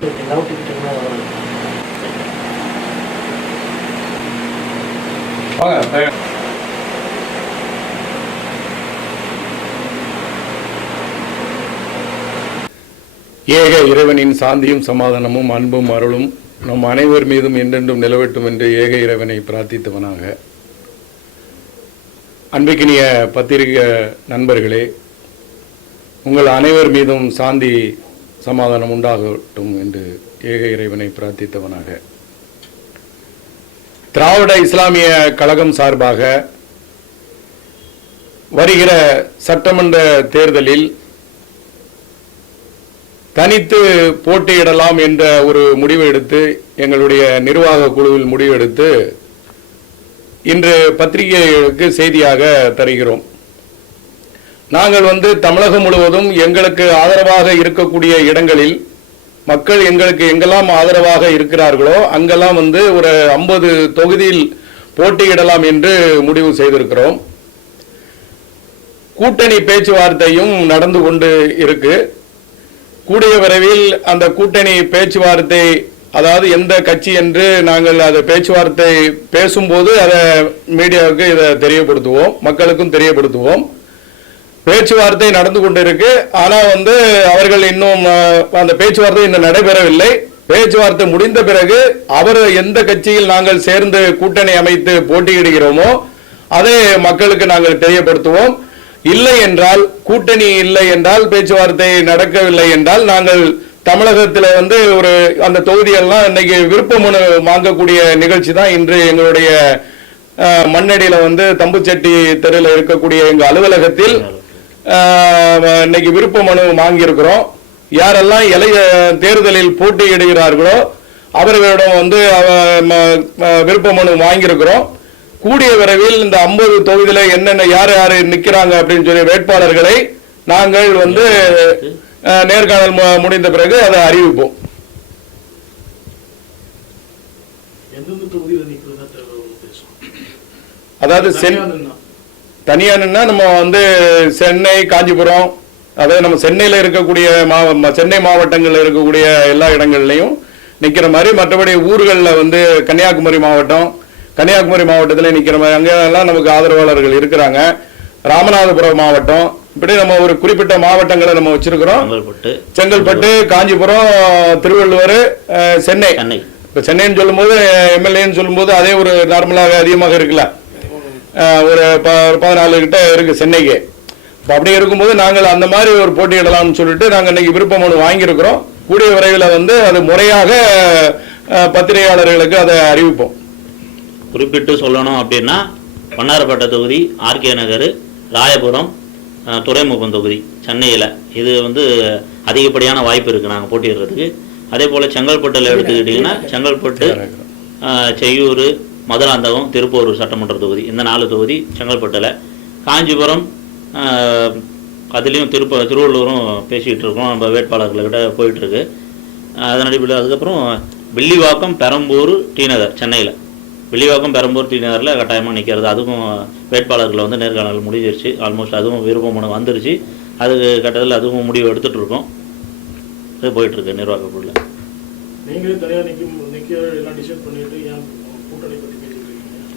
ஏக இறைவனின் சாந்தியும் சமாதானமும் அன்பும் அருளும் நம் அனைவர் மீதும் என்றென்றும் நிலவட்டும் என்று ஏக இறைவனை பிரார்த்தித்தவனாக, அன்பிக்கினிய பத்திரிகை நண்பர்களே, உங்கள் அனைவர் மீதும் சாந்தி சமாதானம் உண்டாகட்டும் என்று ஏக இறைவனை பிரார்த்தித்தவனாக, திராவிட இஸ்லாமிய கழகம் சார்பாக வருகிற சட்டமன்ற தேர்தலில் தனித்து போட்டியிடலாம் என்ற ஒரு முடிவு எடுத்து, எங்களுடைய நிர்வாக குழுவில் முடிவெடுத்து இன்று பத்திரிகைகளுக்கு செய்தியாக தருகிறோம். நாங்கள் தமிழகம் முழுவதும் எங்களுக்கு ஆதரவாக இருக்கக்கூடிய இடங்களில் மக்கள் எங்களுக்கு எங்கெல்லாம் ஆதரவாக இருக்கிறார்களோ அங்கெல்லாம் ஒரு 50 தொகுதியில் போட்டியிடலாம் என்று முடிவு செய்திருக்கிறோம். கூட்டணி பேச்சுவார்த்தையும் நடந்து கொண்டு இருக்கு. கூடிய விரைவில் அந்த கூட்டணி பேச்சுவார்த்தை, அதாவது எந்த கட்சி என்று நாங்கள் அதை பேச்சுவார்த்தை பேசும்போது அதை மீடியாவுக்கு இதை தெரியப்படுத்துவோம், மக்களுக்கும் தெரியப்படுத்துவோம். பேச்சுவார்த்தை நடந்து கொண்டிருக்கு. ஆனால் அவர்கள் இன்னும் அந்த பேச்சுவார்த்தை இன்னும் நடைபெறவில்லை. பேச்சுவார்த்தை முடிந்த பிறகு அவர் எந்த கட்சியில் நாங்கள் சேர்ந்து கூட்டணி அமைத்து போட்டியிடுகிறோமோ அதை மக்களுக்கு நாங்கள் தெரியப்படுத்துவோம். இல்லை என்றால், கூட்டணி இல்லை என்றால், பேச்சுவார்த்தை நடக்கவில்லை என்றால், நாங்கள் தமிழகத்தில் ஒரு அந்த தொகுதியெல்லாம் இன்னைக்கு விருப்ப மனு வாங்கக்கூடிய நிகழ்ச்சி தான் இன்று எங்களுடைய மண்ணடியில தம்புச்செட்டி தெருவில் இருக்கக்கூடிய எங்க அலுவலகத்தில் இன்னைக்கு விருப்ப மனு வாங்கியிருக்கிறோம். யாரெல்லாம் தேர்தலில் போட்டியிடுகிறார்களோ அவர்களிடம் விருப்ப மனு வாங்கியிருக்கிறோம். கூடிய விரைவில் இந்த 50 தொகுதியில என்னென்ன யார் யாரு நிக்கிறாங்க அப்படின்னு சொல்லி வேட்பாளர்களை நாங்கள் நேர்காணல் முடிந்த பிறகு அதை அறிவிப்போம். அதாவது தனியானா நம்ம சென்னை, காஞ்சிபுரம், அதாவது நம்ம சென்னையில் இருக்கக்கூடிய சென்னை மாவட்டங்களில் இருக்கக்கூடிய எல்லா இடங்கள்லையும் நிற்கிற மாதிரி, மற்றபடி ஊர்களில் கன்னியாகுமரி மாவட்டத்தில் நிற்கிற மாதிரி அங்கெல்லாம் நமக்கு ஆதரவாளர்கள் இருக்கிறாங்க. ராமநாதபுரம் மாவட்டம், இப்படி நம்ம ஒரு குறிப்பிட்ட மாவட்டங்களை நம்ம வச்சிருக்கிறோம். செங்கல்பட்டு, காஞ்சிபுரம், திருவள்ளுவர், சென்னை. இப்போ சென்னைன்னு சொல்லும்போது எம்எல்ஏன்னு சொல்லும்போது அதே ஒரு நார்மலாக அதிகமாக இருக்குல்ல, ஒரு 14 கிட்ட இருக்கு சென்னைக்கு. அப்படி இருக்கும்போது நாங்கள் அந்த மாதிரி ஒரு போட்டியிடலாம்னு சொல்லிட்டு நாங்கள் இன்னைக்கு விருப்ப மனு வாங்கியிருக்கிறோம். கூடிய விரைவில் அது முறையாக பத்திரிகையாளர்களுக்கு அதை அறிவிப்போம். குறிப்பிட்டு சொல்லணும் அப்படின்னா, வண்ணாரப்பேட்டை தொகுதி, ஆர்கே நகர், ராயபுரம், துறைமுகம் தொகுதி சென்னையில் இது அதிகப்படியான வாய்ப்பு இருக்குது நாங்கள் போட்டியிடுறதுக்கு. அதே போல் செங்கல்பட்டில் எடுத்துக்கிட்டிங்கன்னா செங்கல்பட்டு, செய்யூர், மதுராந்தகம், திருப்பூர் சட்டமன்ற தொகுதி, இந்த 4 தொகுதி செங்கல்பட்டில். காஞ்சிபுரம், அதுலேயும் திருவள்ளூரும் பேசிகிட்டு இருக்கோம், நம்ம வேட்பாளர்கள்கிட்ட போயிட்டுருக்கு. அதன் அடிப்படையில் அதுக்கப்புறம் வில்லிவாக்கம், பெரம்பூர், டி நகர் சென்னையில். வில்லிவாக்கம், பெரம்பூர், டி நகரில் கட்டாயமாக நிற்கிறது. அதுக்கும் வேட்பாளர்களை நேர்காணல் முடிஞ்சிருச்சு. ஆல்மோஸ்ட் அதுவும் விருப்ப மனு வந்துருச்சு. அதுக்கு கட்டத்தில் அதுவும் முடிவு எடுத்துகிட்டு இருக்கோம். இது போயிட்டுருக்கு நிர்வாகக்குள்ள.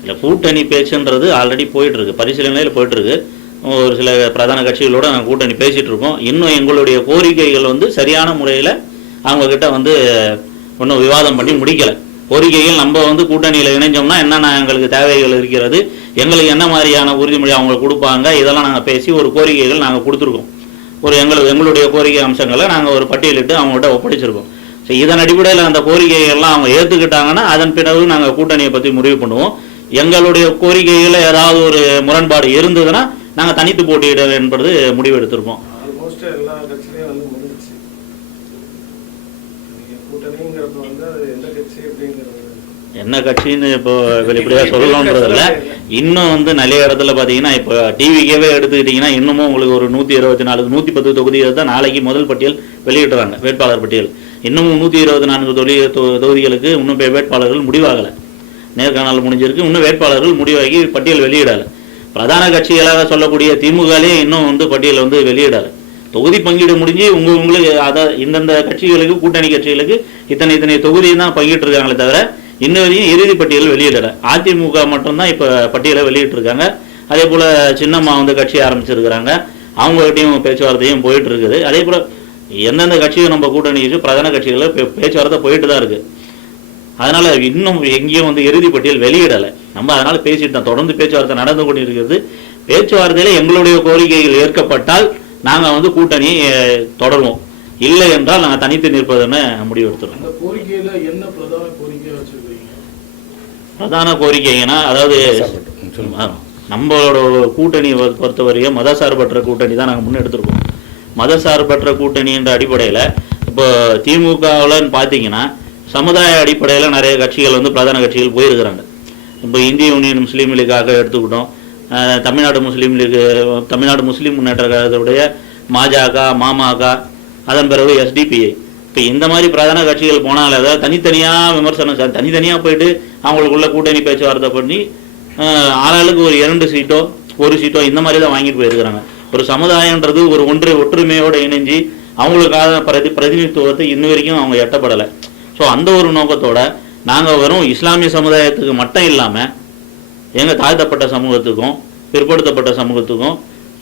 இல்லை, கூட்டணி பேச்சுன்றது ஆல்ரெடி போயிட்டுருக்கு, பரிசீலனையில் போயிட்டுருக்கு. ஒரு சில பிரதான கட்சிகளோடு நாங்கள் கூட்டணி பேசிகிட்டு இருக்கோம். இன்னும் எங்களுடைய கோரிக்கைகள் சரியான முறையில் அவங்கக்கிட்ட ஒன்றும் விவாதம் பண்ணி முடிக்கலை. கோரிக்கைகள் நம்ம கூட்டணியில் இணைஞ்சோம்னா என்னென்ன எங்களுக்கு தேவைகள் இருக்கிறது, எங்களுக்கு என்ன மாதிரியான உறுதிமொழி அவங்க கொடுப்பாங்க, இதெல்லாம் நாங்கள் பேசி ஒரு கோரிக்கைகள் நாங்கள் கொடுத்துருக்கோம். எங்களுடைய கோரிக்கை அம்சங்களை நாங்கள் ஒரு பட்டியலிட்டு அவங்ககிட்ட ஒப்படைச்சிருக்கோம். ஸோ இதன் அடிப்படையில் அந்த கோரிக்கைகள்லாம் அவங்க ஏற்றுக்கிட்டாங்கன்னா அதன் பிறகு நாங்கள் கூட்டணியை பற்றி முடிவு பண்ணுவோம். எங்களுடைய கோரிக்கைகளில் ஏதாவது ஒரு முரண்பாடு இருந்ததுன்னா நாங்கள் தனித்து போட்டியிட என்பது முடிவு எடுத்திருப்போம். என்ன கட்சின்னு இப்போ வெளிப்படையாக சொல்லணுன்றதில்ல. இன்னும் நிறைய இடத்துல பார்த்தீங்கன்னா, இப்போ டிவிக்கவே எடுத்துக்கிட்டிங்கன்னா இன்னமும் உங்களுக்கு ஒரு 124, 110 தொகுதிகள் தான் நாளைக்கு முதல் பட்டியல் வெளியிடுறாங்க, வேட்பாளர் பட்டியல். இன்னமும் 124 தொகுதிகளுக்கு இன்னும் வேட்பாளர்கள் முடிவாகலை. நேர்காணல் முடிஞ்சிருக்கு, இன்னும் வேட்பாளர்கள் முடிவாகி பட்டியல் வெளியிடலை. பிரதான கட்சிகளாக சொல்லக்கூடிய திமுகலே இன்னும் பட்டியல் வெளியிடலை. தொகுதி பங்கீடு முடிஞ்சு உங்களுக்கு இந்தந்த கட்சிகளுக்கு கூட்டணி கட்சிகளுக்கு இத்தனை தொகுதி தான் பங்கிட்டு இருக்காங்களே தவிர இன்ன வரையும் இறுதி பட்டியல் வெளியிடலை. அதிமுக மட்டும்தான் இப்போ பட்டியலை வெளியிட்டு இருக்காங்க. அதே போல் சின்னம்மா வந்து கட்சி ஆரம்பிச்சிருக்கிறாங்க, அவங்ககிட்டையும் பேச்சுவார்த்தையும் போயிட்டு இருக்குது. அதே போல் எந்தெந்த கட்சியும் நம்ம கூட்டணி பிரதான கட்சிகளில் பேச்சுவார்த்தை போயிட்டு தான் இருக்குது. அதனால் இன்னும் எங்கேயும் வந்து இறுதி பட்டியல் வெளியிடலை. நம்ம அதனால் பேசிட்டு தான் தொடர்ந்து பேச்சுவார்த்தை நடந்து கொண்டு இருக்கிறது. பேச்சுவார்த்தையில் எங்களுடைய கோரிக்கைகள் ஏற்கப்பட்டால் நாங்கள் வந்து கூட்டணி தொடருவோம், இல்லை என்றால் நாங்கள் தனித்து நிற்பதுன்னு முடிவெடுத்துருவோம். பிரதான கோரிக்கைங்கன்னா, அதாவது நம்மளோட கூட்டணியை பொறுத்தவரையும் மதசார்பற்ற கூட்டணி தான் நாங்கள் முன்னெடுத்துருக்கோம். மதசார்பற்ற கூட்டணின்ற அடிப்படையில் இப்போ திமுகவில் பார்த்தீங்கன்னா சமுதாய அடிப்படையில் நிறைய கட்சிகள் வந்து பிரதான கட்சிகள் போயிருக்கிறாங்க. இப்போ இந்திய யூனியன் முஸ்லீம் லீக்காக எடுத்துக்கிட்டோம், தமிழ்நாடு முஸ்லீம் லீக், தமிழ்நாடு முஸ்லீம் முன்னேற்ற கழகத்துடைய மஜக, மமக, அதன் பிறகு எஸ்டிபிஐ. இப்போ இந்த மாதிரி பிரதான கட்சிகள் போனால அதாவது தனித்தனியாக விமர்சனம் தனித்தனியாக போயிட்டு அவங்களுக்குள்ள கூட்டணி பேச்சுவார்த்தை பண்ணி ஆளாளுக்கு ஒரு 2 சீட்டோ 1 சீட்டோ இந்த மாதிரி தான் வாங்கிட்டு போயிருக்கிறாங்க. ஒரு சமுதாயன்றது ஒரு ஒற்றுமையோடு இணைஞ்சு அவங்களுக்காக பிரதிநிதித்துவத்தை இன்ன வரைக்கும் அவங்க எட்டப்படலை. ஸோ அந்த ஒரு நோக்கத்தோட நாங்கள் வெறும் இஸ்லாமிய சமுதாயத்துக்கு மட்டும் இல்லாமல் எங்கள் தாழ்த்தப்பட்ட சமூகத்துக்கும் பிற்படுத்தப்பட்ட சமூகத்துக்கும்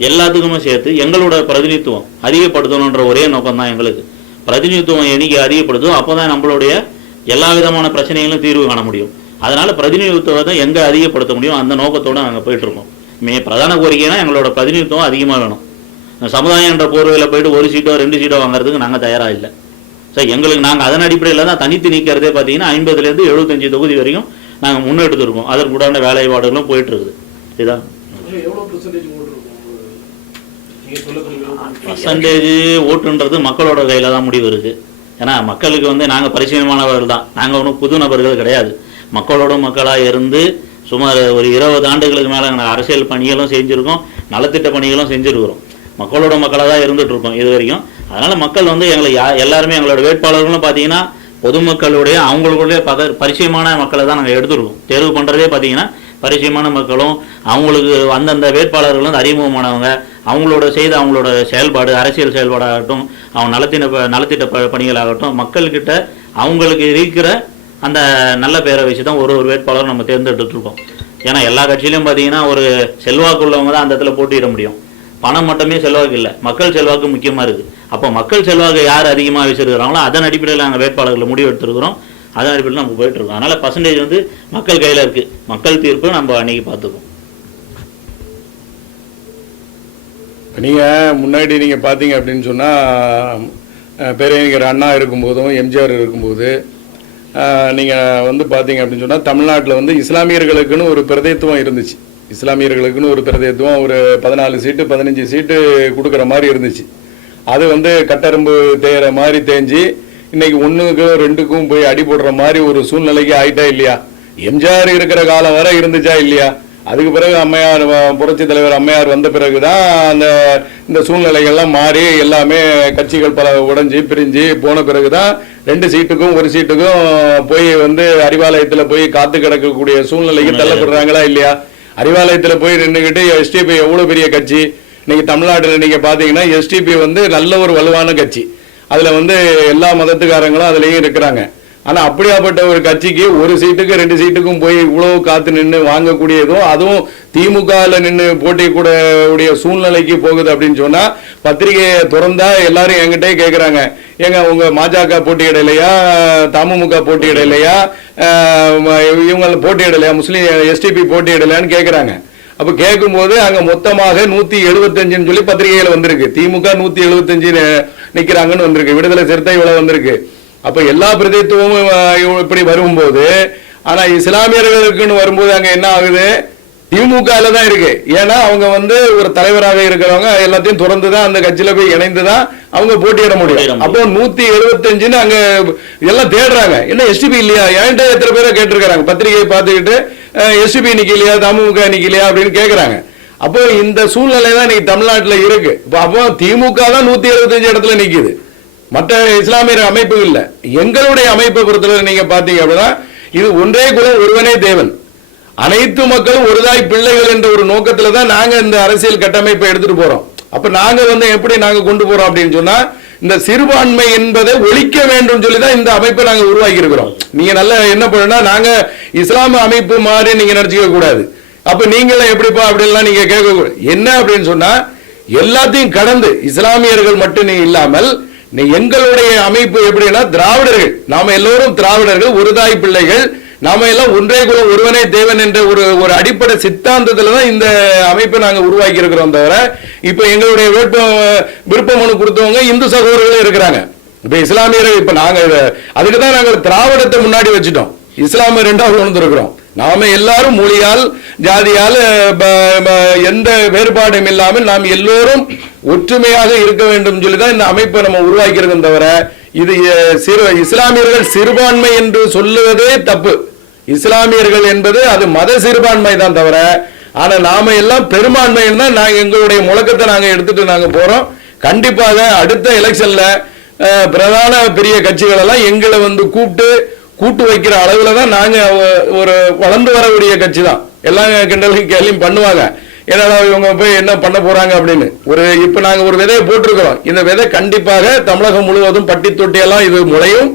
எல்லாத்துக்குமே சேர்த்து எங்களோட பிரதிநிதித்துவம் அதிகப்படுத்தணுன்ற ஒரே நோக்கம் தான் எங்களுக்கு. பிரதிநிதித்துவம் எண்ணிக்கை அதிகப்படுத்தும், அப்போ தான் நம்மளுடைய எல்லா விதமான பிரச்சனைகளும் தீர்வு காண முடியும். அதனால் பிரதிநிதித்துவத்தை எங்கே அதிகப்படுத்த முடியும் அந்த நோக்கத்தோடு நாங்கள் போயிட்டுருக்கோம். பிரதான கோரிக்கைனா எங்களோட பிரதிநிதித்துவம் அதிகமாக வேணும். சமுதாயன்ற போர்வையில் போயிட்டு 1 சீட்டோ 2 சீட்டோ வாங்குறதுக்கு நாங்கள் தயாராக இல்லை. ஸோ எங்களுக்கு நாங்கள் அதன் அடிப்படையில் தான் தனித்து நிற்கிறதே பார்த்தீங்கன்னா 50லேருந்து 75 தொகுதி வரைக்கும் நாங்கள் முன்னெடுத்துருக்கோம். அதற்குண்டான வேலைப்பாடுகளும் போயிட்டு இருக்குது. இதுதான் பர்சன்டேஜ் ஓட்டுன்றது மக்களோட கையில் தான் முடிவு இருக்குது. ஏன்னா மக்களுக்கு வந்து நாங்கள் பரிச்சயமானவர்கள் தான், நாங்கள் ஒன்றும் புது நபர்கள் கிடையாது. மக்களோட மக்களாக இருந்து சுமார் ஒரு 20 ஆண்டுகளுக்கு மேலே நாங்கள் அரசியல் பணிகளும் செஞ்சுருக்கோம், நலத்திட்ட பணிகளும் செஞ்சுருக்கிறோம். மக்களோட மக்களாக தான் இருந்துட்டு இருக்கோம் இது வரைக்கும். அதனால் மக்கள் வந்து எங்களை எல்லாருமே எங்களோட வேட்பாளர்களும் பார்த்தீங்கன்னா பொதுமக்களுடைய அவங்களுடைய பரிச்சயமான மக்களை தான் நாங்கள் எடுத்துருக்கோம். தேர்வு பண்ணுறதே பார்த்தீங்கன்னா பரிச்சயமான மக்களும் அவங்களுக்கு அந்தந்த வேட்பாளர்கள் வந்து அறிமுகமானவங்க, அவங்களோட அவங்களோட செயல்பாடு அரசியல் செயல்பாடாகட்டும், அவங்க நலத்திட்ட பணிகளாகட்டும், மக்கள்கிட்ட அவங்களுக்கு இருக்கிற அந்த நல்ல பேரை வச்சு தான் ஒரு வேட்பாளரும் நம்ம தேர்ந்தெடுத்துருக்கோம். ஏன்னா எல்லா கட்சியிலையும் பார்த்தீங்கன்னா ஒரு செல்வாக்கு உள்ளவங்க தான் அந்த இடத்துல போட்டியிட முடியும். பணம் மட்டுமே செல்வாக்கு இல்லை, மக்கள் செல்வாக்கு முக்கியமாக இருக்குது. அப்போ மக்கள் செல்வாக்கு யார் அதிகமாக வச்சுருக்கிறாங்களோ அதன் அடிப்படையில் நாங்கள் வேட்பாளர்களை முடிவு எடுத்துருக்கிறோம். அதன் அடிப்படையில் நம்ம போயிட்டுருக்கோம். அதனால் பர்சன்டேஜ் வந்து மக்கள் கையில் இருக்குது. மக்கள் தீர்ப்பு நம்ம அன்றைக்கி பார்த்துக்கோம். நீங்கள் முன்னாடி நீங்கள் பார்த்தீங்க அப்படின்னு சொன்னால் பேரறிஞர் அண்ணா இருக்கும்போதும் எம்ஜிஆர் இருக்கும்போது நீங்கள் வந்து பார்த்தீங்க அப்படின்னு சொன்னால் தமிழ்நாட்டில் வந்து இஸ்லாமியர்களுக்குன்னு ஒரு பிரதித்துவம் இருந்துச்சு. இஸ்லாமியர்களுக்குன்னு ஒரு பிரதித்துவம் ஒரு 14 சீட்டு 15 சீட்டு கொடுக்குற மாதிரி இருந்துச்சு. அது வந்து கட்டெரும்பு தேயிற மாதிரி தேஞ்சு இன்னைக்கு 1க்கும் 2க்கும் போய் அடி போடுற மாதிரி ஒரு சூழ்நிலைக்கு ஆயிட்டா இல்லையா? எம்ஜிஆர் இருக்கிற காலம் வரை இருந்துச்சா இல்லையா? அதுக்கு பிறகு அம்மையார் புரட்சி தலைவர் அம்மையார் வந்த பிறகுதான் இந்த சூழ்நிலைகள்லாம் மாறி எல்லாமே கட்சிகள் பல உடைஞ்சி பிரிஞ்சு போன பிறகுதான் 2 சீட்டுக்கும் 1 சீட்டுக்கும் போய் வந்து அறிவாலயத்தில் போய் காத்து கிடக்கக்கூடிய சூழ்நிலைக்கு தள்ளப்படுறாங்களா இல்லையா? அறிவாலயத்தில் போய் நின்றுக்கிட்டு எஸ்டிபி எவ்வளோ பெரிய கட்சி. இன்னைக்கு தமிழ்நாட்டில் நீங்கள் பார்த்தீங்கன்னா எஸ்டிபி வந்து நல்ல ஒரு வலுவான கட்சி. அதில் வந்து எல்லா மதத்துக்காரங்களும் அதுலேயும் இருக்கிறாங்க. ஆனால் அப்படியாப்பட்ட ஒரு கட்சிக்கு 1 சீட்டுக்கு 2 சீட்டுக்கும் போய் இவ்வளோ காத்து நின்று வாங்கக்கூடியதும் அதுவும் திமுகவில் நின்று போட்டி கூடிய சூழ்நிலைக்கு போகுது அப்படின்னு சொன்னால் பத்திரிகையை திறந்தா எல்லாரும் என்கிட்டே கேட்குறாங்க, ஏங்க உங்கள் மஜக போட்டியிடலையா, தமுமுக போட்டியிடலையா, இவங்க போட்டியிடலையா, முஸ்லீம் எஸ்டிபி போட்டியிடலையான்னு கேட்குறாங்க. அப்போ கேட்கும்போது அங்கே மொத்தமாக 175ன்னு சொல்லி பத்திரிகையில் வந்திருக்கு. திமுக 175 நிற்கிறாங்கன்னு வந்திருக்கு. விடுதலை சிறுத்தை இவ்வளோ வந்திருக்கு. அப்போ எல்லா பிரதித்துவமும் இப்படி வரும்போது ஆனால் இஸ்லாமியர்களுக்குன்னு வரும்போது அங்கே என்ன ஆகுது? திமுகல தான் இருக்கு. ஏன்னா அவங்க வந்து ஒரு தலைவராக இருக்கிறவங்க எல்லாத்தையும் திறந்து தான் அந்த கட்சியில போய் இணைந்து தான் அவங்க போட்டியிட முடியும். அப்போ 175ன்னு அங்க எல்லாம் தேடுறாங்க. என்ன எஸ்டிபி இல்லையா? என்கிட்ட எத்தனை பேரை கேட்டிருக்காங்க, பத்திரிகையை பார்த்துக்கிட்டு எஸ்டிபி நிக்கலையா, தமுக நிக்கலையா அப்படின்னு கேட்கறாங்க. அப்போ இந்த சூழ்நிலை தான் இன்னைக்கு தமிழ்நாட்டில் இருக்கு. அப்போ திமுக தான் 175 இடத்துல நிக்குது, மற்ற இஸ்லாமிய அமைப்பு இல்லை. எங்களுடைய அமைப்பை பொறுத்தவரை நீங்க பாத்தீங்க அப்படின்னா இது ஒன்றே குலம் ஒருவனே தேவன், அனைத்து மக்களும் ஒருதாய் பிள்ளைகள் என்ற ஒரு நோக்கத்துல தான் நாங்க இந்த அரசியல் கட்டமைப்பை எடுத்துட்டு போறோம். அப்ப நாங்க வந்து எப்படி நாங்க கொண்டு போறோம் அப்படின்னு சொன்னா இந்த சிறுபான்மை என்பதை ஒழிக்க வேண்டும் சொல்லிதான் இந்த அமைப்பை நாங்க உருவாக்கி இருக்கிறோம். நீங்க நல்லா என்ன பண்ணா நாங்க இஸ்லாமிய அமைப்பு மாதிரி நீங்க நினைச்சுக்க கூடாது. அப்ப நீங்களும் எப்படிப்பா அப்படின்லாம் நீங்க கேட்க கூடாது. என்ன அப்படின்னு சொன்னா எல்லாத்தையும் கடந்து இஸ்லாமியர்கள் மட்டும் இல்லாமல் எங்களுடைய அமைப்பு எப்படின்னா திராவிடர்கள், நாம எல்லோரும் திராவிடர்கள், ஒரு தாய் பிள்ளைகள், நாம எல்லாம் ஒன்றே குலம் ஒருவனே தேவன் என்ற ஒரு அடிப்படை சித்தாந்தத்துல தான் இந்த அமைப்பை நாங்க உருவாக்கி இருக்கிறோம். தவிர இப்ப எங்களுடைய விருப்ப மனு கொடுத்தவங்க இந்து சகோதரர்கள் இருக்கிறாங்க. இப்ப இஸ்லாமியர்கள் இப்ப நாங்க அதுக்குதான் நாங்க திராவிடத்தை முன்னாடி வச்சுட்டோம், இஸ்லாமிய ரெண்டாவது உணர்ந்திருக்கிறோம். நாம எல்லாரும் மொழியால் ஜாதியால் எந்த வேறுபாடும் இல்லாமல் நாம் எல்லோரும் ஒற்றுமையாக இருக்க வேண்டும் சொல்லிதான் இந்த அமைப்பை நம்ம உருவாக்கி இருக்கோம். தவிர இது இஸ்லாமியர்கள் சிறுபான்மை என்று சொல்லுவதே தப்பு. இஸ்லாமியர்கள் என்பது அது மத சிறுபான்மை தான் தவிர, ஆனா நாம எல்லாம் பெரும்பான்மை தான் நாங்க எங்களுடைய முழக்கத்தை நாங்க எடுத்துட்டு நாங்க போறோம். கண்டிப்பாக அடுத்த எலெக்ஷன்ல பிரதான பெரிய கட்சிகள் எல்லாம் எங்களை வந்து கூட்டு வைக்கிற அளவுல தான் நாங்க ஒரு வளர்ந்து வரக்கூடிய கட்சி தான். எல்லாம் கிண்டலும் கேள்வியும் பண்ணுவாங்க, ஏன்னா இவங்க போய் என்ன பண்ண போறாங்க அப்படின்னு. இப்ப நாங்க ஒரு விதையை போட்டிருக்கிறோம். இந்த விதை கண்டிப்பாக தமிழகம் முழுவதும் பட்டி தொட்டியெல்லாம் இது முளையும்.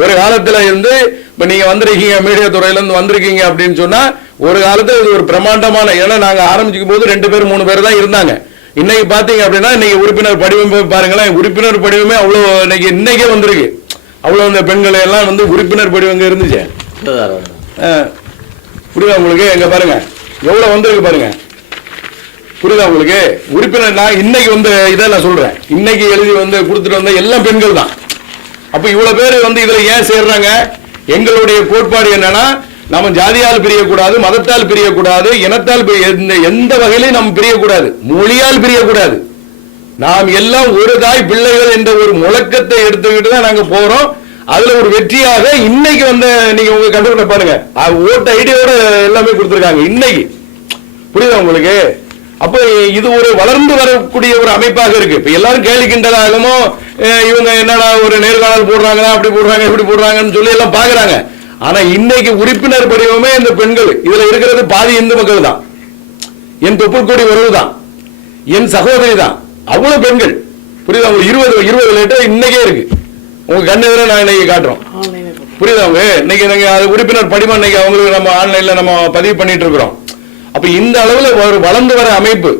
ஒரு காலத்துல இருந்து இப்ப நீங்க வந்திருக்கீங்க, மீடியா துறையில இருந்து வந்திருக்கீங்க அப்படின்னு சொன்னா ஒரு காலத்துல இது ஒரு பிரமாண்டமான, ஏன்னா நாங்க ஆரம்பிக்கும் போது 2 பேர் 3 பேர் தான் இருந்தாங்க. இன்னைக்கு பாத்தீங்க அப்படின்னா இன்னைக்கு உறுப்பினர் படிவம் பாருங்களேன், உறுப்பினர் படிவமே அவ்வளவு இன்னைக்கே வந்திருக்கு. அவ்வளவு இந்த பெண்களை எல்லாம் வந்து உறுப்பினர் படிவங்க இருந்துச்சு. புரியுதா உங்களுக்கு? எங்க பாருங்க எவ்வளவு வந்திருக்கு பாருங்க, புரியுதா உங்களுக்கு? உறுப்பினர் நான் இன்னைக்கு வந்து இதை நான் சொல்றேன், இன்னைக்கு எழுதி வந்து கொடுத்துட்டு வந்த எல்லாம் பெண்கள் தான். அப்ப இவ்வளவு பேர் வந்து இதுல ஏன் சேர்றாங்க? எங்களுடைய கோட்பாடு என்னன்னா, நம்ம ஜாதியால் பிரியக்கூடாது, மதத்தால் பிரியக்கூடாது, இனத்தால் எந்த வகையிலும் நம்ம பிரியக்கூடாது, மொழியால் பிரியக்கூடாது. நாம் எல்லாம் ஒரு தாய் பிள்ளைகள் என்ற ஒரு முழக்கத்தை எடுத்துக்கிட்டு தான் நாங்க போறோம். அதுல ஒரு வெற்றியாக இன்னைக்கு வந்து நீங்க உங்க கண்டுபிடிக்க பாருங்க, ஓட்டு ஐடியோட எல்லாமே கொடுத்துருக்காங்க இன்னைக்கு. புரியுதா உங்களுக்கு? அப்ப இது ஒரு வளர்ந்து வரக்கூடிய ஒரு அமைப்பாக இருக்கு. இப்ப எல்லாரும் கேள்வி கிண்டலாகமோ இவங்க என்னடா ஒரு நேர்காணல் போடுறாங்களா, அப்படி போடுறாங்க இப்படி போடுறாங்கன்னு சொல்லி எல்லாம் பாக்குறாங்க. ஆனா இன்னைக்கு உறுப்பினர் படிவமே இந்த பெண்கள் இதுல இருக்கிறது பாதி இந்து மக்கள் தான், என் தொப்புள்கொடி உறவு தான், என் சகோதரி தான், அவ்வளவு பெண்கள். புரியுதா? 20 லேட்டர் இன்னைக்கே இருக்கு, உங்க கண்ணெதிர நான் இன்னைக்கு காட்டுறோம். புரியுதா? அவங்க இன்னைக்கு அது உறுப்பினர் படிவம் இன்னைக்கு அவங்களுக்கு நம்ம ஆன்லைன்ல நம்ம பதிவு பண்ணிட்டு இருக்கிறோம். அப்ப இந்த அளவுல ஒரு வளர்ந்து வர அமைப்பு,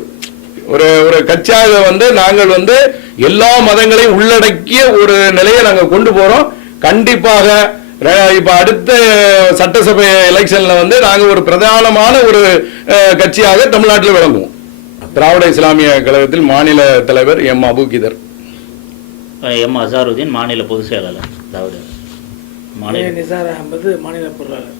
ஒரு கட்சியாக வந்து நாங்கள் வந்து எல்லா மதங்களையும் உள்ளடக்கிய ஒரு நிலையை நாங்க கொண்டு போறோம். கண்டிப்பாக இப்ப அடுத்த சட்டசபை எலெக்ஷன்ல வந்து நாங்க ஒரு பிரதானமான ஒரு கட்சியாக தமிழ்நாட்டில் விளங்குவோம். திராவிட இஸ்லாமிய கழகத்தில் மாநில தலைவர் எம் அபூகிதர், எம் அசாருதீன் மாநில பொதுச் செயலாளர், திராவிட நிசார் அகமது மாநில பொருளாளர்.